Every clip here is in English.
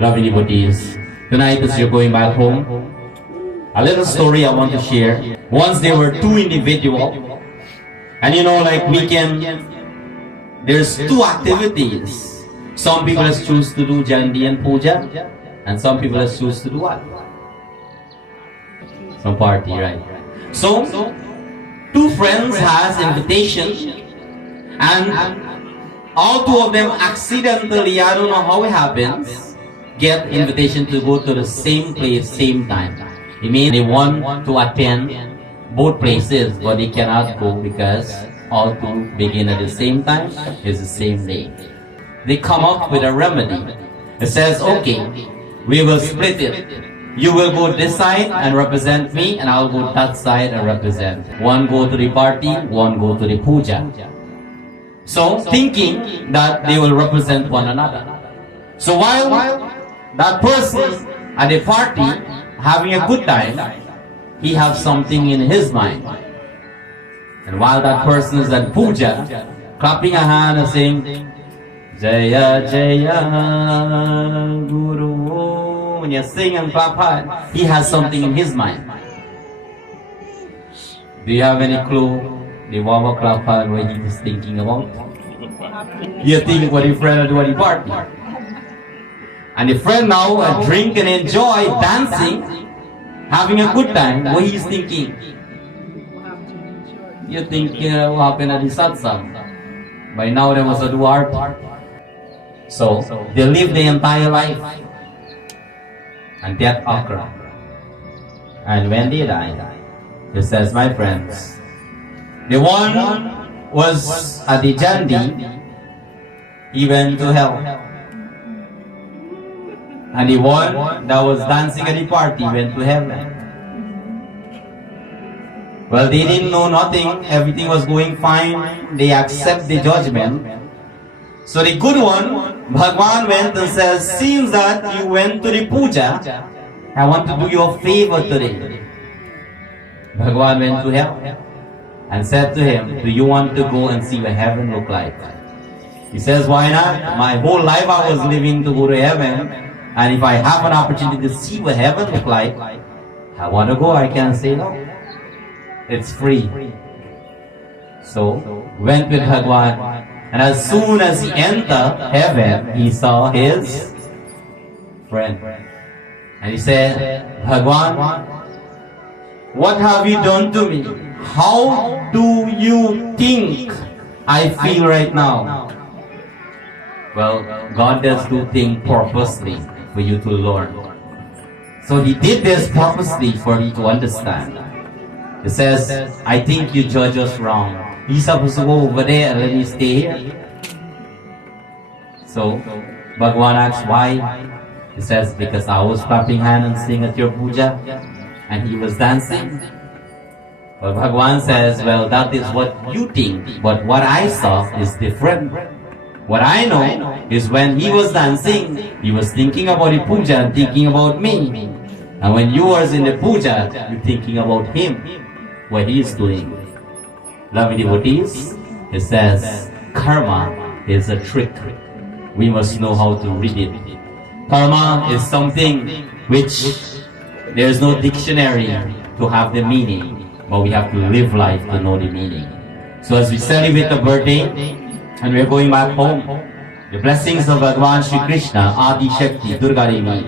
Loving devotees, tonight as you're going back home, a little story I want to share. Once there were two individuals, and like weekend, there's two activities. Some people choose to do Jandi and Puja, and some people choose to do what? Some party, right? So, two friends has invitation, and all two of them accidentally, I don't know how it happens, get invitation to go to the same place, same time. It means they want to attend both places, but they cannot go because all two begin at the same time, it's the same day. They come up with a remedy. It says, okay, we will split it. You will go this side and represent me, and I'll go that side and represent. One go to the party, one go to the puja. So, thinking that they will represent one another. So while that person at the party having a good time, he has something in his mind. And while that person is at puja, clapping a hand and saying, Jaya Jaya Guru, when you sing and clap hand, he has something in his mind. Do you have any clue the Wawa clap hand what he was thinking about? You think what your friend do at the party. And the friend now drink and enjoy dancing, having a good time. What he's thinking? You think what happened at the satsang? By now there was a duart. So they live the entire life, and death occurred. And when they died, it says, my friends, the one was at the Jandi, he went to hell. And the one that was dancing at the party went to heaven. Well, they didn't know nothing. Everything was going fine. They accept the judgment. So the good one, Bhagwan went and says, since that you went to the puja, I want to do you a favor today. Bhagwan went to hell and said to him, do you want to go and see what heaven look like? He says, why not? My whole life I was living to go to heaven. And if I have an opportunity to see what heaven look like, I want to go, I can't say no. It's free. So, went with Bhagwan. And as soon as he entered heaven, he saw his friend. And he said, Bhagwan, what have you done to me? How do you think I feel right now? Well, God does do things purposely for you to learn. So he did this purposely for you to understand. It says, I think you judge us wrong. He's supposed to go over there and let me stay here. So, Bhagwan asks why? He says, because I was clapping hands and singing at your puja, and he was dancing. But Bhagwan says, well, that is what you think, but what I saw is different. What I know is when he was dancing, he was thinking about the puja and thinking about me. And when you was in the puja, you're thinking about him, what he is doing. Loving devotees, it says, karma is a trick. We must know how to read it. Karma is something which there is no dictionary to have the meaning, but we have to live life to know the meaning. So as we celebrate the birthday, and we are going back home, the blessings of Bhagwan Shri Krishna, Adi Shakti, Durga Devi.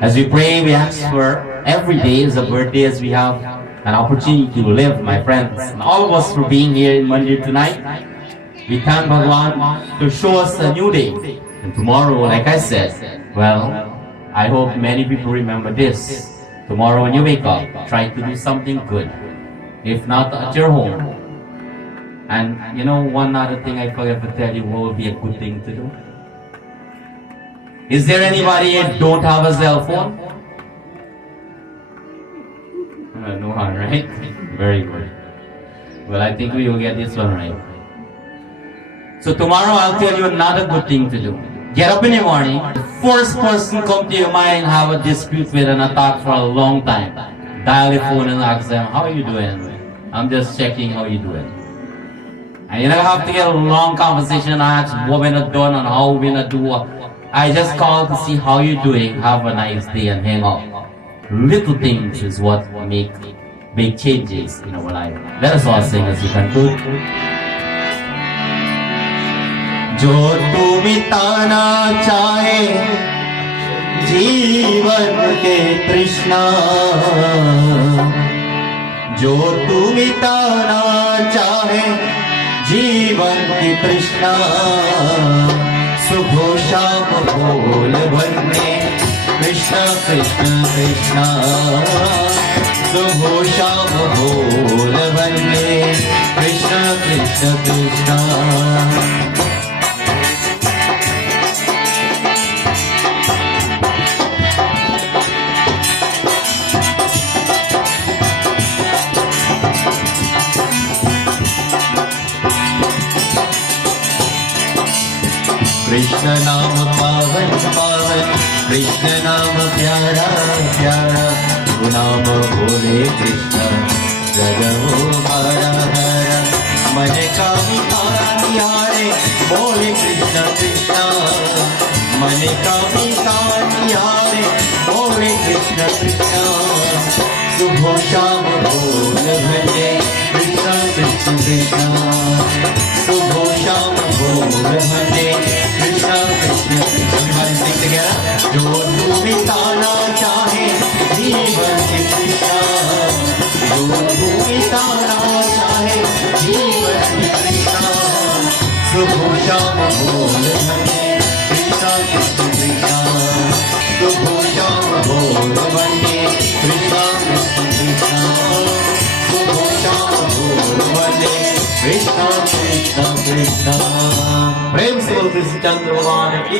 As we pray, we ask for every day is a birthday as we have an opportunity to live, my friends. And all of us for being here in Mandir tonight. We thank Bhagwan to show us a new day. And tomorrow, like I said, well, I hope many people remember this. Tomorrow when you wake up, try to do something good. If not at your home. And one other thing I forgot to tell you what would be a good thing to do. Is there anybody who don't have a cell phone? No one, right? Very good. Well, I think we will get this one right. So tomorrow I'll tell you another good thing to do. Get up in the morning, the first person come to your mind have a dispute with and attack for a long time. Dial the phone and ask them, how are you doing? I'm just checking how you doing. And you don't have to get a long conversation and ask what we're not done and how we're not do I just called to see how you're doing, have a nice day and hang out. Little things is what make big changes in our life. Let us all sing as we conclude. जो तू मिटाना चाहे जीवन के तृष्णा, जो तू मिटाना चाहे जीवन की तृष्णा, सुबह शाम बोल भन्ने कृष्ण कृष्ण कृष्ण, सुबह शाम बोल भन्ने कृष्ण कृष्ण कृष्ण। कृष्ण नाम पावन पावन, कृष्ण नाम प्यारा प्यारा, नाम बोले कृष्ण जगो हरा हरा, मन का मिठाई बोले कृष्ण कृष्ण, मन का मिठाई बोले कृष्ण कृष्ण, सुबह शाम बोल भजे कृष्ण कृष्ण कृष्ण, सुबह शाम बोल भजे कृष्ण कृष्ण कृष्ण। जो तू मिटाना चाहे जीवन की तृष्णा, जो तू मिटाना चाहे जीवन की तृष्णा, सुबह शाम बोल भजे कृष्ण कृष्ण कृष्ण, सुबह शाम बोल भजे कृष्ण कृष्ण कृष्ण, सुबह शाम बोल भजे कृष्ण कृष्ण कृष्ण। प्रेम से बोल कृष्ण चंद्र भगवान की।